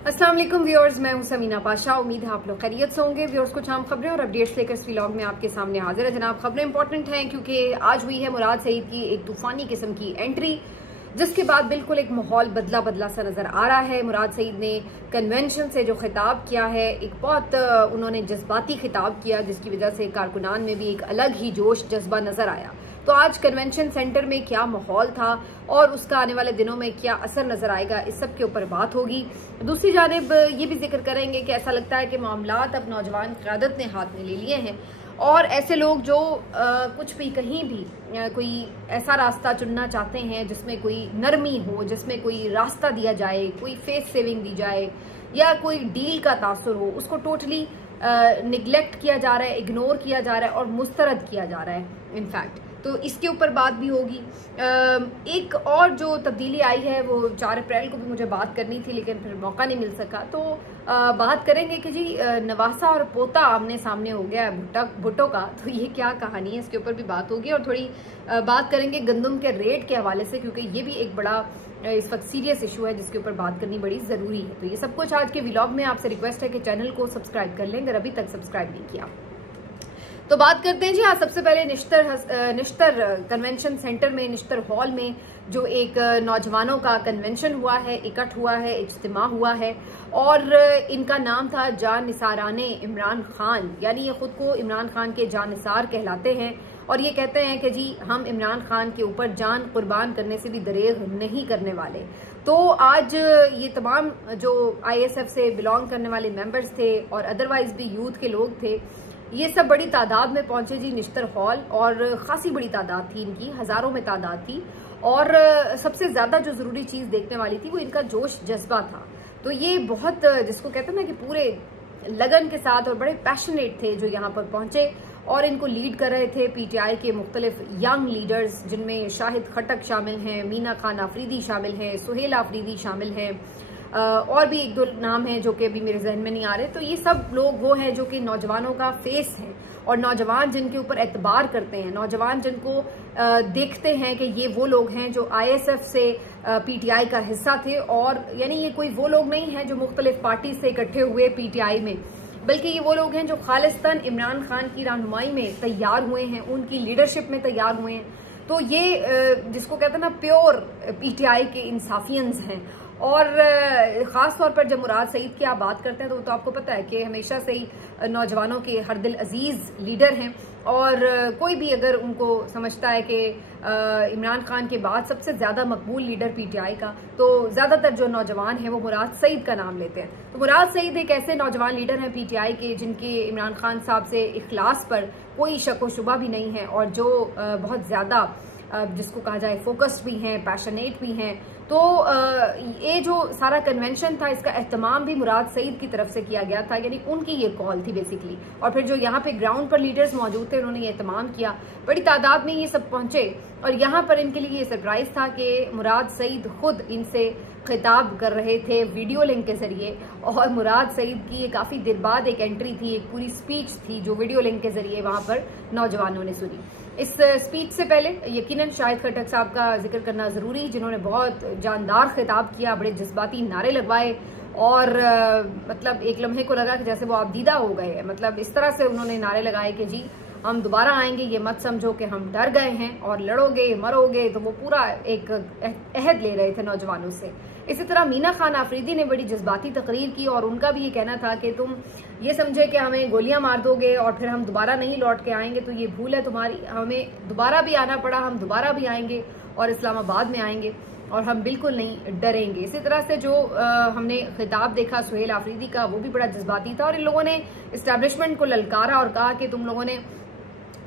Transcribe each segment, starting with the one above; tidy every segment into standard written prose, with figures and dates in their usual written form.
अस्सलाम वालेकुम व्यूअर्स, मैं हूं समीना पाशा। उम्मीद है आप लोग खैरियत से होंगे। व्यूअर्स, कुछ आम खबरें और अपडेट्स लेकर इस व्लॉग में आपके सामने हाजिर है। जनाब, खबरें इंपॉर्टेंट हैं क्योंकि आज हुई है मुराद सईद की एक तूफानी किस्म की एंट्री, जिसके बाद बिल्कुल एक माहौल बदला बदला सा नजर आ रहा है। मुराद सईद ने कन्वेंशन से जो खिताब किया है, एक बहुत उन्होंने जज्बाती खिताब किया, जिसकी वजह से कारकुनान में भी एक अलग ही जोश जज्बा नजर आया। तो आज कन्वेंशन सेंटर में क्या माहौल था और उसका आने वाले दिनों में क्या असर नजर आएगा, इस सब के ऊपर बात होगी। दूसरी जानिब ये भी जिक्र करेंगे कि ऐसा लगता है कि मामलात अब नौजवान क़यादत ने हाथ में ले लिए हैं और ऐसे लोग जो कुछ भी कहीं भी कोई ऐसा रास्ता चुनना चाहते हैं जिसमें कोई नरमी हो, जिसमें कोई रास्ता दिया जाए, कोई फेस सेविंग दी जाए या कोई डील का तासुर हो, उसको टोटली निगलेक्ट किया जा रहा है, इग्नोर किया जा रहा है और मुस्तरद किया जा रहा है इनफैक्ट। तो इसके ऊपर बात भी होगी। एक और जो तब्दीली आई है वो 4 अप्रैल को भी मुझे बात करनी थी, लेकिन फिर मौका नहीं मिल सका। तो बात करेंगे कि जी नवासा और पोता आमने सामने हो गया है भुट्टो का, तो ये क्या कहानी है, इसके ऊपर भी बात होगी। और थोड़ी बात करेंगे गंदम के रेट के हवाले से, क्योंकि ये भी एक बड़ा इस वक्त सीरियस इशू है जिसके ऊपर बात करनी बड़ी ज़रूरी है। तो ये सब कुछ आज के व्लॉग में। आपसे रिक्वेस्ट है कि चैनल को सब्सक्राइब कर लें अगर अभी तक सब्सक्राइब नहीं किया। तो बात करते हैं जी आज सबसे पहले निश्तर कन्वेंशन सेंटर में, निश्तर हॉल में जो एक नौजवानों का कन्वेंशन हुआ है, इकट्ठ हुआ है, इज्तिमा हुआ है और इनका नाम था जानिसाराने इमरान खान, यानी ये खुद को इमरान खान के जानिसार कहलाते हैं और ये कहते हैं कि जी हम इमरान खान के ऊपर जान कुर्बान करने से भी दरेग नहीं करने वाले। तो आज ये तमाम जो ISF से बिलोंग करने वाले मेंबर्स थे और अदरवाइज भी यूथ के लोग थे, ये सब बड़ी तादाद में पहुंचे जी निश्तर हॉल और खासी बड़ी तादाद थी इनकी, हजारों में तादाद थी। और सबसे ज्यादा जो जरूरी चीज देखने वाली थी वो इनका जोश जज्बा था। तो ये बहुत, जिसको कहते हैं ना कि पूरे लगन के साथ और बड़े पैशनेट थे जो यहाँ पर पहुंचे और इनको लीड कर रहे थे PTI के मुख्तलिफ यंग लीडर्स, जिनमें शाहिद खटक शामिल हैं, मीना खान आफरीदी शामिल हैं, सुहेल आफरीदी शामिल हैं और भी एक दो नाम हैं जो कि अभी मेरे जहन में नहीं आ रहे। तो ये सब लोग वो हैं जो कि नौजवानों का फेस है और नौजवान जिनके ऊपर एतबार करते हैं, नौजवान जिनको देखते हैं कि ये वो लोग हैं जो ISF से PTI का हिस्सा थे। और यानी ये कोई वो लोग नहीं हैं जो मुख्तलिफ पार्टी से इकट्ठे हुए PTI में, बल्कि ये वो लोग हैं जो खालिस्तान इमरान खान की रहनुमाई में तैयार हुए हैं, उनकी लीडरशिप में तैयार हुए हैं। तो ये जिसको कहते हैं ना प्योर PTI के इंसाफियंस हैं। और ख़ास तौर पर जब मुराद सईद की आप बात करते हैं तो वो तो आपको पता है कि हमेशा से ही नौजवानों के हर दिल अजीज़ लीडर हैं और कोई भी अगर उनको समझता है कि इमरान खान के बाद सबसे ज़्यादा मकबूल लीडर PTI का, तो ज़्यादातर जो नौजवान हैं वो मुराद सईद का नाम लेते हैं। तो मुराद सईद एक ऐसे नौजवान लीडर हैं PTI के जिनके इमरान खान साहब से इखलास पर कोई शक व शुबा भी नहीं है और जो बहुत ज़्यादा जिसको कहा जाए फोकस्ड भी हैं, पैशनेट भी हैं। तो ये जो सारा कन्वेंशन था इसका एहतमाम भी मुराद सईद की तरफ से किया गया था, यानी उनकी ये कॉल थी बेसिकली। और फिर जो यहाँ पे ग्राउंड पर लीडर्स मौजूद थे उन्होंने ये एहतमाम किया, बड़ी तादाद में ये सब पहुंचे और यहाँ पर इनके लिए ये सरप्राइज था कि मुराद सईद खुद इनसे खिताब कर रहे थे वीडियो लिंक के जरिए। और मुराद सईद की ये काफ़ी देर बाद एक एंट्री थी, एक पूरी स्पीच थी जो वीडियो लिंक के जरिए वहाँ पर नौजवानों ने सुनी। इस स्पीच से पहले यकीनन शाहिद खटक साहब का जिक्र करना ज़रूरी, जिन्होंने बहुत जानदार खिताब किया, बड़े जज्बाती नारे लगवाए और मतलब एक लम्हे को लगा कि जैसे वो आप दीदा हो गए। मतलब इस तरह से उन्होंने नारे लगाए कि जी हम दोबारा आएंगे, ये मत समझो कि हम डर गए हैं और लड़ोगे मरोगे। तो वो पूरा एक अहद ले रहे थे नौजवानों से। इसी तरह मीना खान आफरीदी ने बड़ी जज्बाती तकरीर की और उनका भी ये कहना था कि तुम ये समझे कि हमें गोलियां मार दोगे और फिर हम दोबारा नहीं लौट के आएंगे, तो ये भूल है तुम्हारी। हमें दोबारा भी आना पड़ा, हम दोबारा भी आएंगे और इस्लामाबाद में आएंगे और हम बिल्कुल नहीं डरेंगे। इसी तरह से जो हमने खिताब देखा सुहेल आफरीदी का, वो भी बड़ा जज्बाती था और इन लोगों ने इस्टेब्लिशमेंट को ललकारा और कहा कि तुम लोगों ने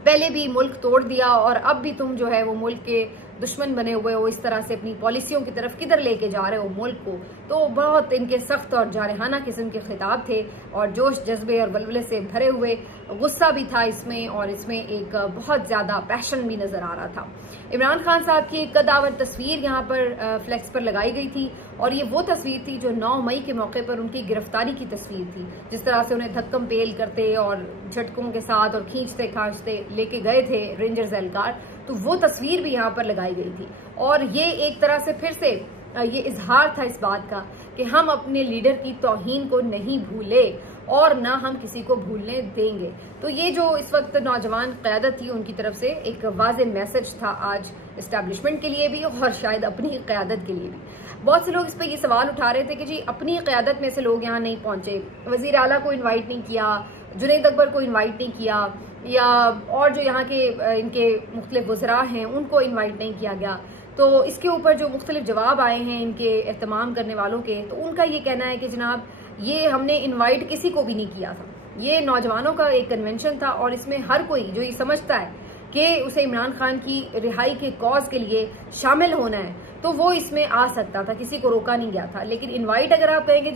पहले भी मुल्क तोड़ दिया और अब भी तुम जो है वो मुल्क के दुश्मन बने हुए हो, इस तरह से अपनी पॉलिसियों की तरफ किधर लेके जा रहे हो मुल्क को। तो बहुत इनके सख्त और जारहाना किस्म के खिताब थे और जोश जज्बे और बलबले से भरे हुए, गुस्सा भी था इसमें और इसमें एक बहुत ज्यादा पैशन भी नजर आ रहा था। इमरान खान साहब की एक कदावर तस्वीर यहाँ पर फ्लेक्स पर लगाई गई थी और ये वो तस्वीर थी जो 9 मई के मौके पर उनकी गिरफ्तारी की तस्वीर थी। जिस तरह से उन्हें धक्कम पेल करते और झटकों के साथ और खींचते खांचते लेके गए थे रेंजर्स एहलकार, तो वो तस्वीर भी यहाँ पर लगाई गई थी। और ये एक तरह से फिर से ये इजहार था इस बात का कि हम अपने लीडर की तौहीन को नहीं भूले और ना हम किसी को भूलने देंगे। तो ये जो इस वक्त नौजवान क़यादत थी उनकी तरफ से एक वाज़े मैसेज था आज इस्टेब्लिशमेंट के लिए भी और शायद अपनी क़यादत के लिए भी। बहुत से लोग इस पर ये सवाल उठा रहे थे कि जी अपनी क़यादत में से लोग यहाँ नहीं पहुंचे, वज़ीर आला को इन्वाइट नहीं किया, जुनैद अकबर को इन्वाइट नहीं किया, या और जो यहाँ के इनके मुख्तलिफ वज़रा हैं उनको इन्वाइट नहीं किया गया। तो इसके ऊपर जो मुख्तलिफ जवाब आए हैं इनके एहतमाम करने वालों के, तो उनका ये कहना है कि जनाब ये हमने इन्वाइट किसी को भी नहीं किया था, ये नौजवानों का एक कन्वेंशन था और इसमें हर कोई जो ये समझता है कि उसे इमरान खान की रिहाई के कॉज के लिए शामिल होना है तो वो इसमें आ सकता था, किसी को रोका नहीं गया था। लेकिन इनवाइट अगर आप कहेंगे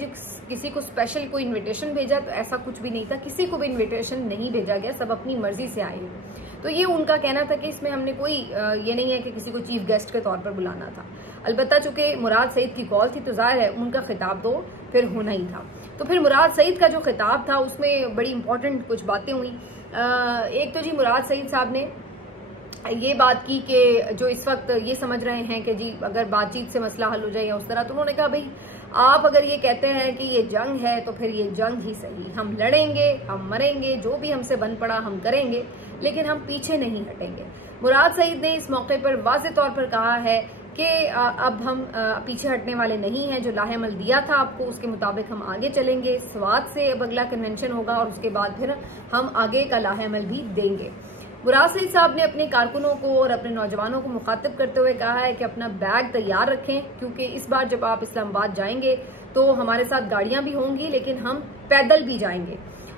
किसी को स्पेशल कोई इनविटेशन भेजा, तो ऐसा कुछ भी नहीं था, किसी को भी इनविटेशन नहीं भेजा गया, सब अपनी मर्जी से आए। तो ये उनका कहना था कि इसमें हमने कोई ये नहीं है कि किसी को चीफ गेस्ट के तौर पर बुलाना था। अलबत्ता चूंकि मुराद सईद की कॉल थी तो जाहिर है उनका खिताब तो फिर होना ही था। तो फिर मुराद सईद का जो खिताब था उसमें बड़ी इंपॉर्टेंट कुछ बातें हुई। एक तो जी मुराद सईद साहब ने ये बात की कि जो इस वक्त ये समझ रहे हैं कि जी अगर बातचीत से मसला हल हो जाए या उस तरह, तो उन्होंने कहा भाई आप अगर ये कहते हैं कि ये जंग है तो फिर ये जंग ही सही, हम लड़ेंगे, हम मरेंगे, जो भी हमसे बन पड़ा हम करेंगे, लेकिन हम पीछे नहीं हटेंगे। मुराद सईद ने इस मौके पर वाज़े तौर पर कहा है कि अब हम पीछे हटने वाले नहीं हैं, जो लाहेमल दिया था आपको उसके मुताबिक हम आगे चलेंगे। स्वात से अब अगला कन्वेंशन होगा और उसके बाद फिर हम आगे का लाहेमल भी देंगे। मुराद सईद साहब ने अपने कारकुनों को और अपने नौजवानों को मुखातिब करते हुए कहा है कि अपना बैग तैयार रखें, क्योंकि इस बार जब आप इस्लामाबाद जाएंगे तो हमारे साथ गाड़ियां भी होंगी लेकिन हम पैदल भी जाएंगे।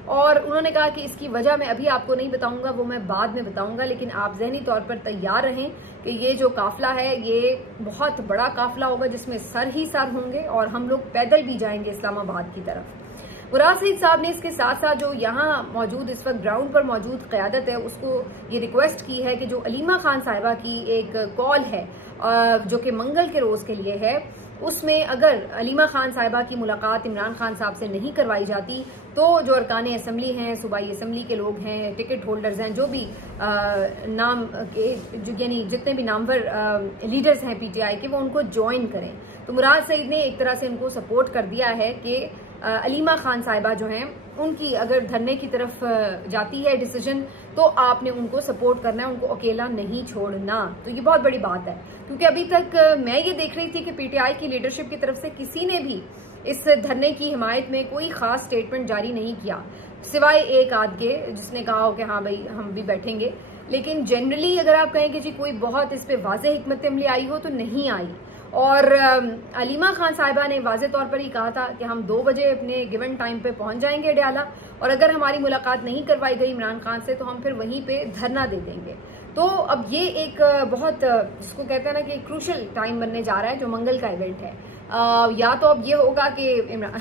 और उन्होंने कहा कि इसकी वजह मैं अभी आपको नहीं बताऊंगा, वो मैं बाद में बताऊंगा, लेकिन आप ज़हनी तौर पर तैयार रहें कि ये जो काफिला है ये बहुत बड़ा काफिला होगा जिसमें सर ही सर होंगे और हम लोग पैदल भी जाएंगे इस्लामाबाद की तरफ। मुराद सईद साहब ने इसके साथ साथ जो यहाँ मौजूद इस वक्त ग्राउंड पर मौजूद क़यादत है उसको ये रिक्वेस्ट की है कि जो अलीमा खान साहिबा की एक कॉल है जो कि मंगल के रोज़ के लिए है, उसमें अगर अलीमा खान साहिबा की मुलाकात इमरान खान साहब से नहीं करवाई जाती तो जो अरकान असम्बली हैं, सूबाई असम्बली के लोग हैं, टिकट होल्डर्स हैं, जो भी नाम के यानी जितने भी नामवर लीडर्स हैं पीटीआई के, वो उनको ज्वाइन करें। तो मुराद सईद ने एक तरह से उनको सपोर्ट कर दिया है कि अलीमा खान साहिबा जो हैं उनकी अगर धरने की तरफ जाती है डिसीजन तो आपने उनको सपोर्ट करना है, उनको अकेला नहीं छोड़ना। तो ये बहुत बड़ी बात है, क्योंकि अभी तक मैं ये देख रही थी कि पीटीआई की लीडरशिप की तरफ से किसी ने भी इस धरने की हिमायत में कोई खास स्टेटमेंट जारी नहीं किया, सिवाय एक आध के जिसने कहा हो कि हाँ भाई हम भी बैठेंगे। लेकिन जनरली अगर आप कहें कि जी कोई बहुत इस पे वाज़ेह हिकमत अमली आई हो तो नहीं आई। और अलीमा खान साहिबा ने वाज़े तौर पर ही कहा था कि हम 2 बजे अपने गिवन टाइम पे पहुंच जाएंगे अडयाला, और अगर हमारी मुलाकात नहीं करवाई गई इमरान खान से तो हम फिर वहीं पे धरना दे देंगे। तो अब ये एक बहुत जिसको कहते हैं ना कि क्रूशल टाइम बनने जा रहा है जो मंगल का इवेंट है। या तो अब ये होगा कि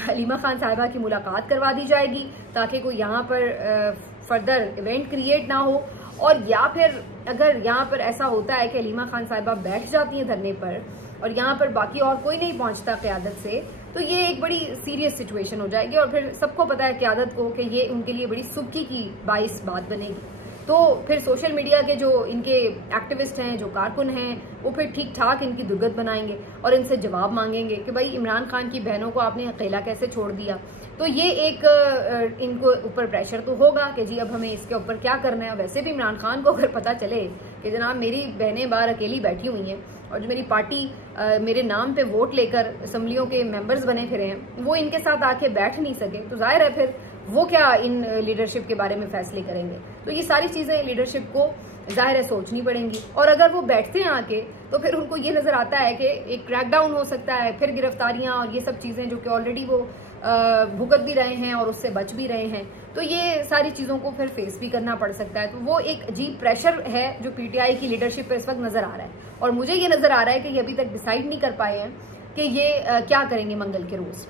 अलीमा खान साहिबा की मुलाकात करवा दी जाएगी ताकि कोई यहाँ पर फर्दर इवेंट क्रिएट ना हो, और या फिर अगर यहाँ पर ऐसा होता है कि अलीमा खान साहिबा बैठ जाती हैं धरने पर और यहाँ पर बाकी और कोई नहीं पहुंचता क़यादत से, तो ये एक बड़ी सीरियस सिचुएशन हो जाएगी और फिर सबको पता है क़यादत को कि ये उनके लिए बड़ी सुबकी की बाइस बात बनेगी। तो फिर सोशल मीडिया के जो इनके एक्टिविस्ट हैं, जो कारकुन हैं, वो फिर ठीक ठाक इनकी दुर्गत बनाएंगे और इनसे जवाब मांगेंगे कि भाई इमरान खान की बहनों को आपने अकेला कैसे छोड़ दिया। तो ये एक इनको ऊपर प्रेशर तो होगा कि जी अब हमें इसके ऊपर क्या करना है। वैसे भी इमरान खान को अगर पता चले कि जनाब मेरी बहनें बाहर अकेली बैठी हुई हैं और जो मेरी पार्टी मेरे नाम पे वोट लेकर असम्बलियों के मेंबर्स बने फिरे हैं वो इनके साथ आके बैठ नहीं सके, तो जाहिर है फिर वो क्या इन लीडरशिप के बारे में फैसले करेंगे। तो ये सारी चीजें लीडरशिप को जाहिर है सोचनी पड़ेंगी। और अगर वो बैठते हैं आके तो फिर उनको ये नजर आता है कि एक क्रैकडाउन हो सकता है, फिर गिरफ्तारियां और ये सब चीजें जो कि ऑलरेडी वो भुगत भी रहे हैं और उससे बच भी रहे हैं, तो ये सारी चीजों को फिर फेस भी करना पड़ सकता है। तो वो एक अजीब प्रेशर है जो पीटीआई की लीडरशिप पे इस वक्त नजर आ रहा है। और मुझे ये नजर आ रहा है कि ये अभी तक डिसाइड नहीं कर पाए हैं कि ये क्या करेंगे मंगल के रोज।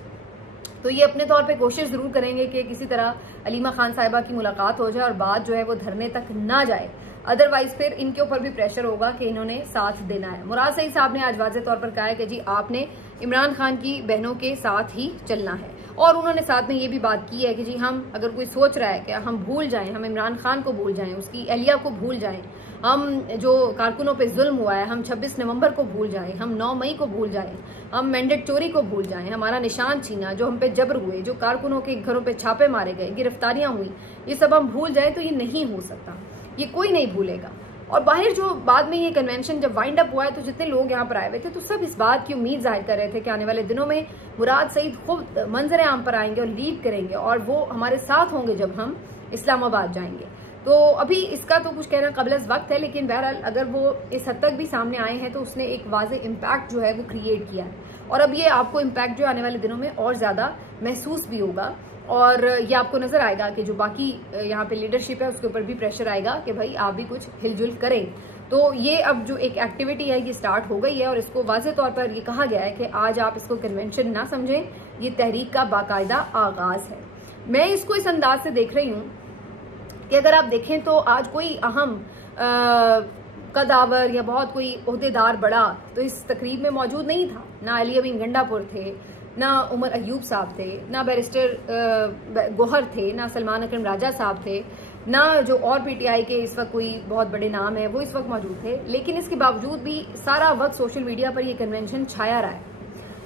तो ये अपने तौर पे कोशिश जरूर करेंगे कि किसी तरह अलीमा खान साहिबा की मुलाकात हो जाए और बात जो है वो धरने तक ना जाए, अदरवाइज फिर इनके ऊपर भी प्रेशर होगा कि इन्होंने साथ देना है। मुराद सईद साहब ने आज वाज़े तौर पर कहा है कि जी आपने इमरान खान की बहनों के साथ ही चलना है। और उन्होंने साथ में ये भी बात की है कि जी हम अगर कोई सोच रहा है कि हम भूल जाएं, हम इमरान खान को भूल जाएं, उसकी एहलिया को भूल जाएं, हम जो कारकुनों पे जुल्म हुआ है, हम 26 नवंबर को भूल जाएं, हम 9 मई को भूल जाएं, हम मैंडेट चोरी को भूल जाएं, हमारा निशान छीना, जो हम पे जबर हुए, जो कारकुनों के घरों पे छापे मारे गए, गिरफ्तारियां हुई, ये सब हम भूल जाएं तो ये नहीं हो सकता, ये कोई नहीं भूलेगा। और बाहर जो बाद में ये कन्वेंशन जब वाइंड अप हुआ है तो जितने लोग यहाँ पर आए हुए थे तो सब इस बात की उम्मीद जाहिर कर रहे थे कि आने वाले दिनों में मुराद सईद खुद मंजर आम पर आएंगे और लीड करेंगे और वो हमारे साथ होंगे जब हम इस्लामाबाद जाएंगे। तो अभी इसका तो कुछ कहना कबल वक्त है, लेकिन बहरहाल अगर वो इस हद तक भी सामने आए हैं तो उसने एक वाज़ेह इम्पैक्ट जो है वो क्रिएट किया है और अब ये आपको इम्पैक्ट जो आने वाले दिनों में और ज़्यादा महसूस भी होगा और ये आपको नजर आएगा कि जो बाकी यहाँ पे लीडरशिप है उसके ऊपर भी प्रेशर आएगा कि भाई आप भी कुछ हिलजुल करें। तो ये अब जो एक एक्टिविटी है ये स्टार्ट हो गई है और इसको वाज़ेह तौर पर ये कहा गया है कि आज आप इसको कन्वेंशन ना समझें, ये तहरीक का बाकायदा आगाज है। मैं इसको इस अंदाज से देख रही हूँ कि अगर आप देखें तो आज कोई अहम कदावर या बहुत कोई ओहदेदार बड़ा तो इस तकरीब में मौजूद नहीं था। ना अली अमीन गंडापुर थे, ना उमर अयूब साहब थे, ना बैरिस्टर गोहर थे, ना सलमान अकरम राजा साहब थे, ना जो और पीटीआई के इस वक्त कोई बहुत बड़े नाम है वो इस वक्त मौजूद थे। लेकिन इसके बावजूद भी सारा वक्त सोशल मीडिया पर ये कन्वेंशन छाया रहा है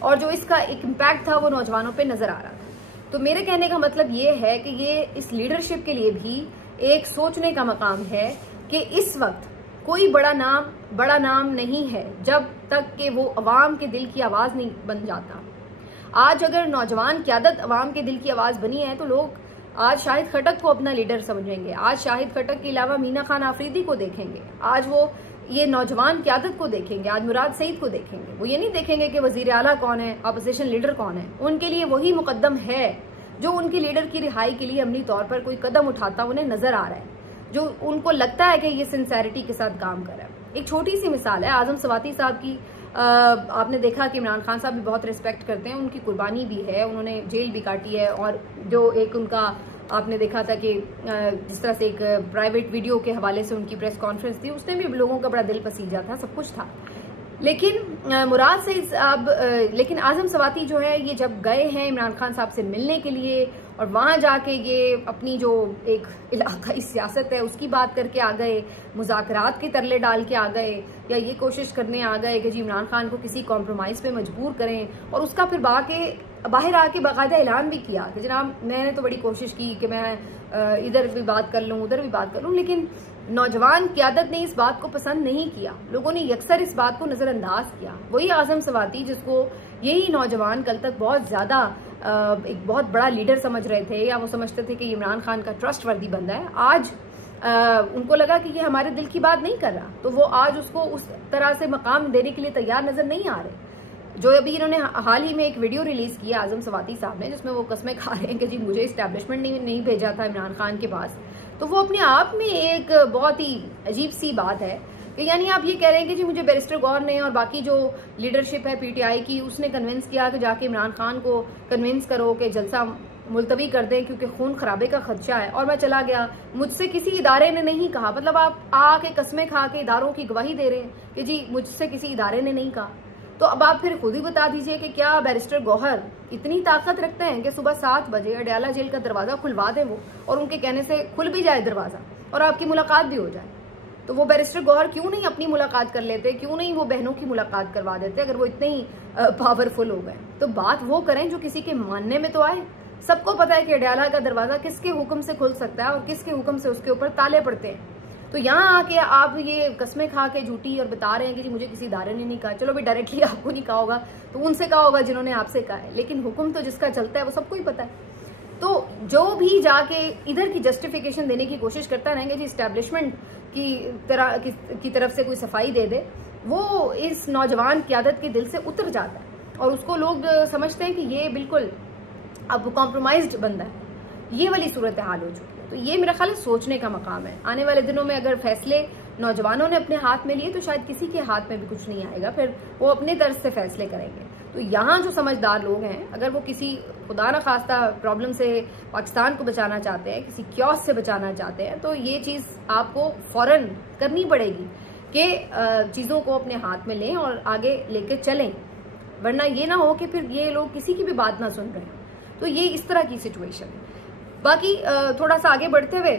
और जो इसका एक इम्पैक्ट था वो नौजवानों पे नजर आ रहा था। तो मेरे कहने का मतलब ये है कि ये इस लीडरशिप के लिए भी एक सोचने का मकाम है कि इस वक्त कोई बड़ा नाम नहीं है जब तक कि वो अवाम के दिल की आवाज नहीं बन जाता। आज अगर नौजवान क़यादत अवाम के दिल की आवाज बनी है तो लोग आज शाहिद खटक को अपना लीडर समझेंगे, आज शाहिद खटक के अलावा मीना खान आफरीदी को देखेंगे, आज वो ये नौजवान क़यादत को देखेंगे, आज मुराद सईद को देखेंगे। वो ये नहीं देखेंगे कि वजीर आला कौन है, अपोजिशन लीडर कौन है। उनके लिए वही मुकद्दम है जो उनके लीडर की रिहाई के लिए अमली तौर पर कोई कदम उठाता उन्हें नजर आ रहा है, जो उनको लगता है कि ये सिंसेरिटी के साथ काम कर रहा है। एक छोटी सी मिसाल है आजम सवाती साहब की। आपने देखा कि इमरान खान साहब भी बहुत रिस्पेक्ट करते हैं, उनकी कुर्बानी भी है, उन्होंने जेल भी काटी है और जो एक उनका आपने देखा था कि जिस तरह से एक प्राइवेट वीडियो के हवाले से उनकी प्रेस कॉन्फ्रेंस थी उसमें भी लोगों का बड़ा दिल पसीजा था, सब कुछ था। लेकिन मुराद से लेकिन आजम सवाती जो है ये जब गए हैं इमरान खान साहब से मिलने के लिए और वहां जाके ये अपनी जो एक इलाकाई सियासत है उसकी बात करके आ गए, मुज़ाकरात के तरले डाल के आ गए या ये कोशिश करने आ गए कि जी इमरान खान को किसी कॉम्प्रोमाइज पे मजबूर करें और उसका फिर बाहर आके बाकायदा ऐलान भी किया कि जनाब मैंने तो बड़ी कोशिश की कि मैं इधर भी बात कर लूँ उधर भी बात कर लूँ, लेकिन नौजवान क़यादत ने इस बात को पसंद नहीं किया, लोगों ने यकसर इस बात को नज़रअंदाज किया। वही आजम सवाती जिसको यही नौजवान कल तक बहुत ज़्यादा एक बहुत बड़ा लीडर समझ रहे थे या वो समझते थे कि इमरान खान का ट्रस्ट वर्दी बंदा है, आज उनको लगा कि ये हमारे दिल की बात नहीं कर रहा, तो वो आज उसको उस तरह से मकाम देने के लिए तैयार नजर नहीं आ रहे। जो अभी इन्होंने हाल ही में एक वीडियो रिलीज किया आजम सवाती साहब ने जिसमें वो कस्में खा रहे हैं कि जी मुझे इस्टेब्लिशमेंट नहीं भेजा था इमरान खान के पास, तो वो अपने आप में एक बहुत ही अजीब सी बात है कि यानी आप ये कह रहे हैं कि जी मुझे बैरिस्टर गौहर ने और बाकी जो लीडरशिप है पीटीआई की उसने कन्विंस किया कि जाके इमरान खान को कन्विंस करो कि जलसा मुलतवी कर दें क्योंकि खून खराबे का खदशा है और मैं चला गया, मुझसे किसी इदारे ने नहीं कहा। मतलब आप आके कस्में खा के इदारों की गवाही दे रहे हैं कि जी मुझसे किसी इदारे ने नहीं कहा। तो अब आप फिर खुद ही बता दीजिए कि क्या बैरिस्टर गौहर इतनी ताकत रखते हैं कि सुबह 7 बजे अडयाला जेल का दरवाजा खुलवा दें वो और उनके कहने से खुल भी जाए दरवाजा और आपकी मुलाकात भी हो जाए। तो वो बैरिस्टर गौहर क्यों नहीं अपनी मुलाकात कर लेते, क्यों नहीं वो बहनों की मुलाकात करवा देते अगर वो इतने ही पावरफुल हो गए। तो बात वो करें जो किसी के मानने में तो आए। सबको पता है कि अडयाला का दरवाजा किसके हुक्म से खुल सकता है और किसके हुक्म से उसके ऊपर ताले पड़ते हैं। तो यहाँ आके आप ये कस्में खा के झूठी और बता रहे हैं कि जी मुझे किसी इदारे ने नहीं कहा। चलो भी डायरेक्टली आपको नहीं कहा होगा तो उनसे कहा होगा जिन्होंने आपसे कहा है, लेकिन हुक्म तो जिसका चलता है वो सबको ही पता है। तो जो भी जाके इधर की जस्टिफिकेशन देने की कोशिश करता रहेंगे जी इस्टेब्लिशमेंट की तरफ से कोई सफाई दे दे, वो इस नौजवान क़यादत के दिल से उतर जाता है और उसको लोग समझते हैं कि ये बिल्कुल अब कॉम्प्रोमाइज्ड बंदा है। ये वाली सूरत हाल हो चुकी है। तो ये मेरा ख्याल सोचने का मकाम है। आने वाले दिनों में अगर फैसले नौजवानों ने अपने हाथ में लिए तो शायद किसी के हाथ में भी कुछ नहीं आएगा, फिर वो अपने तर्ज से फैसले करेंगे। तो यहाँ जो समझदार लोग हैं अगर वो किसी खुदा न खास्ता प्रॉब्लम से पाकिस्तान को बचाना चाहते हैं, किसी क्योस से बचाना चाहते हैं, तो ये चीज़ आपको फौरन करनी पड़ेगी कि चीज़ों को अपने हाथ में लें और आगे लेके चलें, वरना ये ना हो कि फिर ये लोग किसी की भी बात ना सुन रहे हैं। तो ये इस तरह की सिचुएशन है। बाकी थोड़ा सा आगे बढ़ते हुए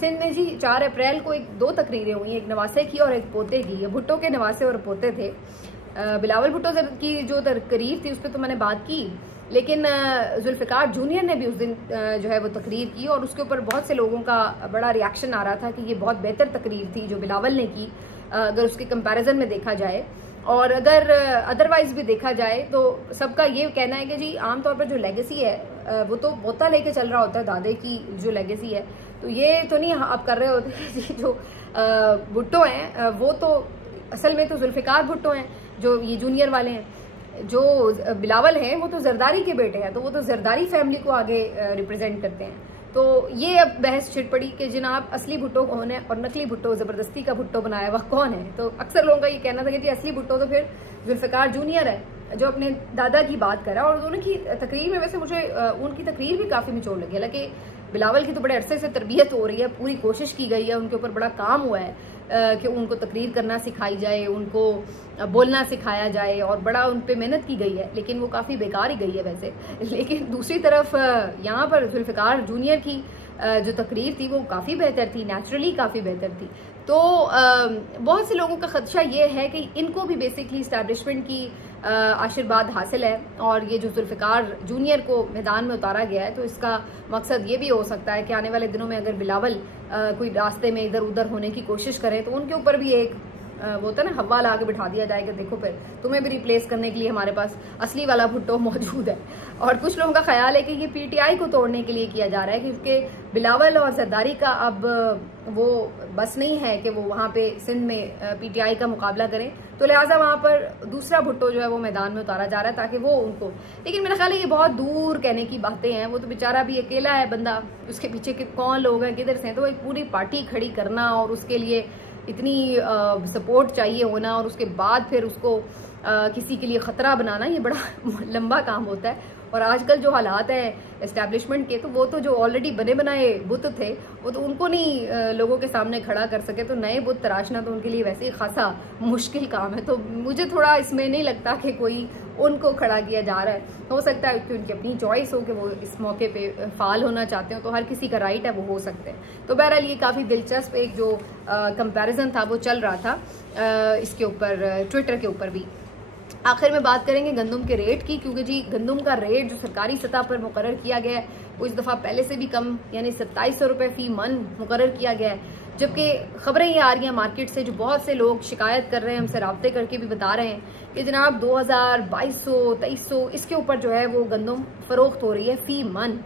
सिंध में जी 4 अप्रैल को 2 तकरीरें हुई, एक नवासे की और एक पोते की। भुट्टो के नवासे और पोते थे। बिलावल भुट्टो की जो तकरीर थी उस पर तो मैंने बात की, लेकिन जुल्फ़िकार जूनियर ने भी उस दिन जो है वो तकरीर की और उसके ऊपर बहुत से लोगों का बड़ा रिएक्शन आ रहा था कि ये बहुत बेहतर तकरीर थी जो बिलावल ने की, अगर उसके कंपैरिजन में देखा जाए। और अगर अदरवाइज भी देखा जाए तो सबका ये कहना है कि जी आमतौर पर जो लेगेसी है वो तो पोता लेके चल रहा होता है, दादे की जो लेगेसी है, तो ये तो नहीं आप कर रहे होते जी। जो भुट्टो हैं वो तो असल में तो जुल्फ़िकार भुट्टो हैं जो ये जूनियर वाले हैं। जो बिलावल हैं वो तो जरदारी के बेटे हैं, तो वो तो जरदारी फैमिली को आगे रिप्रेजेंट करते हैं। तो ये अब बहस छिड़ पड़ी कि जनाब असली भुट्टो कौन है और नकली भुट्टो, जबरदस्ती का भुट्टो बनाया हुआ कौन है। तो अक्सर लोगों का ये कहना था कि जी असली भुट्टो तो फिर जुल्फ़िकार जूनियर है जो अपने दादा की बात कर रहा है। और दोनों की तकरीर में वैसे मुझे उनकी तकरीर भी काफ़ी निचोड़ लगी। हालांकि बिलावल की तो बड़े अरसे से तरबियत हो रही है, पूरी कोशिश की गई है, उनके ऊपर बड़ा काम हुआ है कि उनको तकरीर करना सिखाई जाए, उनको बोलना सिखाया जाए और बड़ा उन पे मेहनत की गई है, लेकिन वो काफ़ी बेकार ही गई है वैसे। लेकिन दूसरी तरफ यहाँ पर जुल्फ़िकार जूनियर की जो तकरीर थी वो काफ़ी बेहतर थी, नेचुरली काफ़ी बेहतर थी। तो बहुत से लोगों का खदशा ये है कि इनको भी बेसिकली इस्टेब्लिशमेंट की आशीर्वाद हासिल है और ये जो जुल्फ़िकार जूनियर को मैदान में उतारा गया है तो इसका मकसद ये भी हो सकता है कि आने वाले दिनों में अगर बिलावल कोई रास्ते में इधर उधर होने की कोशिश करें तो उनके ऊपर भी एक वो होता है ना हवा ला के बिठा दिया जाएगा, देखो फिर तुम्हें भी रिप्लेस करने के लिए हमारे पास असली वाला भुट्टो मौजूद है। और कुछ लोगों का ख्याल है कि ये पीटीआई को तोड़ने के लिए किया जा रहा है, क्योंकि बिलावल और जरदारी का अब वो बस नहीं है कि वो वहाँ पे सिंध में पीटीआई का मुकाबला करें, तो लिहाजा वहाँ पर दूसरा भुट्टो जो है वो मैदान में उतारा जा रहा है ताकि वो उनको। लेकिन मेरा ख्याल है ये बहुत दूर कहने की बातें हैं, वो तो बेचारा भी अकेला है बंदा, उसके पीछे कौन लोग हैं किधर से हैं, तो एक पूरी पार्टी खड़ी करना और उसके लिए इतनी सपोर्ट चाहिए होना और उसके बाद फिर उसको किसी के लिए ख़तरा बनाना, ये बड़ा लंबा काम होता है। और आजकल जो हालात हैं एस्टैब्लिशमेंट के, तो वो तो जो ऑलरेडी बने बनाए बुत थे वो तो उनको नहीं लोगों के सामने खड़ा कर सके, तो नए बुत तराशना तो उनके लिए वैसे ही खासा मुश्किल काम है। तो मुझे थोड़ा इसमें नहीं लगता कि कोई उनको खड़ा किया जा रहा है। हो सकता है कि उनकी अपनी चॉइस हो कि वो इस मौके पे फाल होना चाहते हो, तो हर किसी का राइट है, वो हो सकते हैं। तो बहरहाल ये काफ़ी दिलचस्प एक जो कंपैरिजन था वो चल रहा था इसके ऊपर, ट्विटर के ऊपर भी। आखिर में बात करेंगे गंदम के रेट की, क्योंकि जी गंदम का रेट जो सरकारी सतह पर मुकर्रर किया गया है वो इस दफ़ा पहले से भी कम, यानी 2700 रुपये फी मन मुकर्रर किया गया है। जबकि खबरें ये आ रही हैं मार्केट से, जो बहुत से लोग शिकायत कर रहे हैं, हमसे राब्ते करके भी बता रहे हैं कि जनाब 2000, 2200, 2300 इसके ऊपर जो है वो गंदम फरोख्त हो रही है फी मन।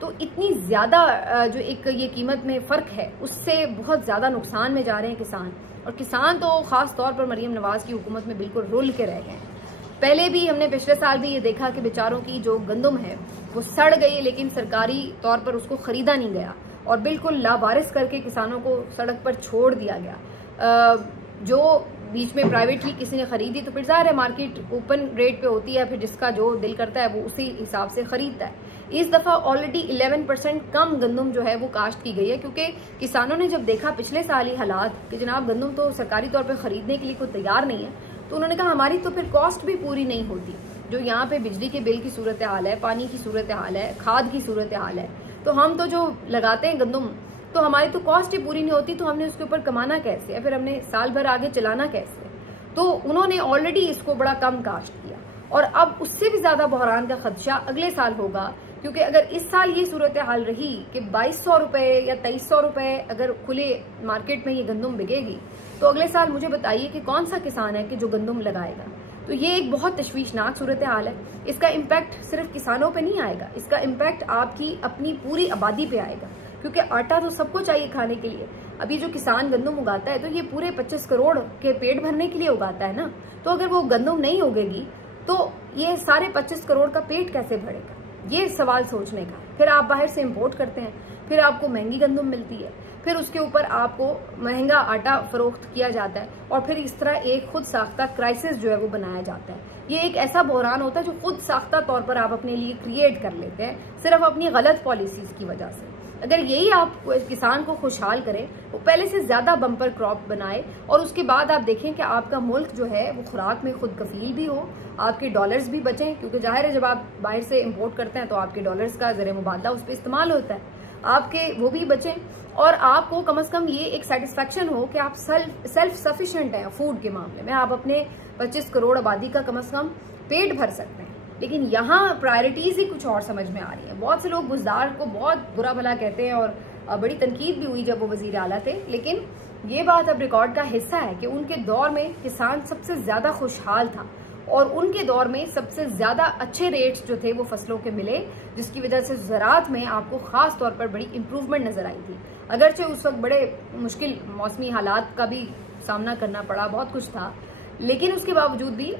तो इतनी ज़्यादा जो एक ये कीमत में फ़र्क है उससे बहुत ज़्यादा नुकसान में जा रहे हैं किसान। और किसान तो ख़ास तौर पर मरीम नवाज़ की हुकूमत में बिल्कुल रुल के रह गए हैं। पहले भी हमने पिछले साल भी ये देखा कि बेचारों की जो गंदम है वो सड़ गई, लेकिन सरकारी तौर पर उसको खरीदा नहीं गया और बिल्कुल लावारिस करके किसानों को सड़क पर छोड़ दिया गया। जो बीच में प्राइवेटली किसी ने खरीदी तो फिर ज़ाहिर है मार्केट ओपन रेट पे होती है, फिर जिसका जो दिल करता है वो उसी हिसाब से खरीदता है। इस दफ़ा ऑलरेडी 11% कम गंदम जो है वो काश्त की गई है, क्योंकि किसानों ने जब देखा पिछले साल ही हालात कि जनाब गंदम तो सरकारी तौर पर खरीदने के लिए कोई तैयार नहीं है, तो उन्होंने कहा हमारी तो फिर कॉस्ट भी पूरी नहीं होती। जो यहाँ पे बिजली के बिल की सूरत हाल है, पानी की सूरत हाल है, खाद की सूरत हाल है, तो हम तो जो लगाते हैं गंदम तो हमारी तो कॉस्ट ही पूरी नहीं होती, तो हमने उसके ऊपर कमाना कैसे है, फिर हमने साल भर आगे चलाना कैसे। तो उन्होंने ऑलरेडी इसको बड़ा कम काश्त किया और अब उससे भी ज्यादा बहरान का खदशा अगले साल होगा, क्योंकि अगर इस साल ये सूरत हाल रही कि 2200 रुपये या 2300 रुपये अगर खुले मार्केट में ये गंदम बिकेगी, तो अगले साल मुझे बताइए कि कौन सा किसान है कि जो गंदम लगाएगा। तो ये एक बहुत तशवीशनाक सूरत हाल है। इसका इम्पैक्ट सिर्फ किसानों पे नहीं आएगा, इसका इम्पैक्ट आपकी अपनी पूरी आबादी पे आएगा, क्योंकि आटा तो सबको चाहिए खाने के लिए। अभी जो किसान गंदम उगाता है तो ये पूरे 25 करोड़ के पेट भरने के लिए उगाता है ना, तो अगर वो गंदम नहीं उगेगी तो ये सारे 25 करोड़ का पेट कैसे भरेगा, ये सवाल सोचने का। फिर आप बाहर से इंपोर्ट करते हैं, फिर आपको महंगी गंदम मिलती है, फिर उसके ऊपर आपको महंगा आटा फरोख्त किया जाता है और फिर इस तरह एक खुद साख्ता क्राइसिस जो है वो बनाया जाता है। ये एक ऐसा बहरान होता है जो खुद साख्ता तौर पर आप अपने लिए क्रिएट कर लेते हैं सिर्फ अपनी गलत पॉलिसीज की वजह से। अगर यही आप किसान को खुशहाल करें, वो पहले से ज्यादा बम्पर क्रॉप बनाए और उसके बाद आप देखें कि आपका मुल्क जो है वो खुराक में खुद कफील भी हो, आपके डॉलर्स भी बचें, क्योंकि जाहिर है जब आप बाहर से इंपोर्ट करते हैं तो आपके डॉलर्स का ज़रिए मुबादला उस पर इस्तेमाल होता है। आपके वो भी बचें और आपको कम से कम ये एक सेटिस्फेक्शन हो कि आप सेल्फ सफिशिएंट हैं फूड के मामले में। आप अपने 25 करोड़ आबादी का कम से कम पेट भर सकते हैं। लेकिन यहाँ प्रायोरिटीज ही कुछ और समझ में आ रही है। बहुत से लोग बुज़दार को बहुत बुरा भला कहते हैं और बड़ी तनकीद भी हुई जब वो वजीर आला थे, लेकिन ये बात अब रिकॉर्ड का हिस्सा है कि उनके दौर में किसान सबसे ज्यादा खुशहाल था और उनके दौर में सबसे ज्यादा अच्छे रेट्स जो थे वो फसलों के मिले, जिसकी वजह से ज़राअत में आपको खास तौर पर बड़ी इंप्रूवमेंट नजर आई थी। अगरचे उस वक्त बड़े मुश्किल मौसमी हालात का भी सामना करना पड़ा, बहुत कुछ था, लेकिन उसके बावजूद भी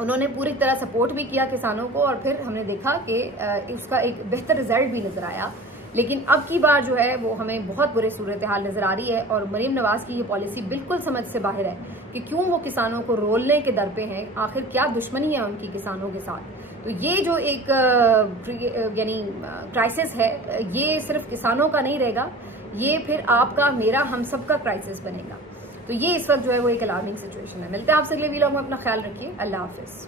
उन्होंने पूरी तरह सपोर्ट भी किया किसानों को और फिर हमने देखा कि उसका एक बेहतर रिजल्ट भी नजर आया। लेकिन अब की बार जो है वो हमें बहुत बुरे सूरत हाल नजर आ रही है और मरीम नवाज की ये पॉलिसी बिल्कुल समझ से बाहर है कि क्यों वो किसानों को रोलने के दर पे हैं, आखिर क्या दुश्मनी है उनकी किसानों के साथ। तो ये जो एक यानी क्राइसिस है, ये सिर्फ किसानों का नहीं रहेगा, ये फिर आपका मेरा हम सब का क्राइसिस बनेगा। तो ये इस वक्त जो है वो एक अलार्मिंग सिचुएशन है। मिलते हैं आपसे अगले वीडियो में, अपना ख्याल रखिए, अल्लाह हाफिज।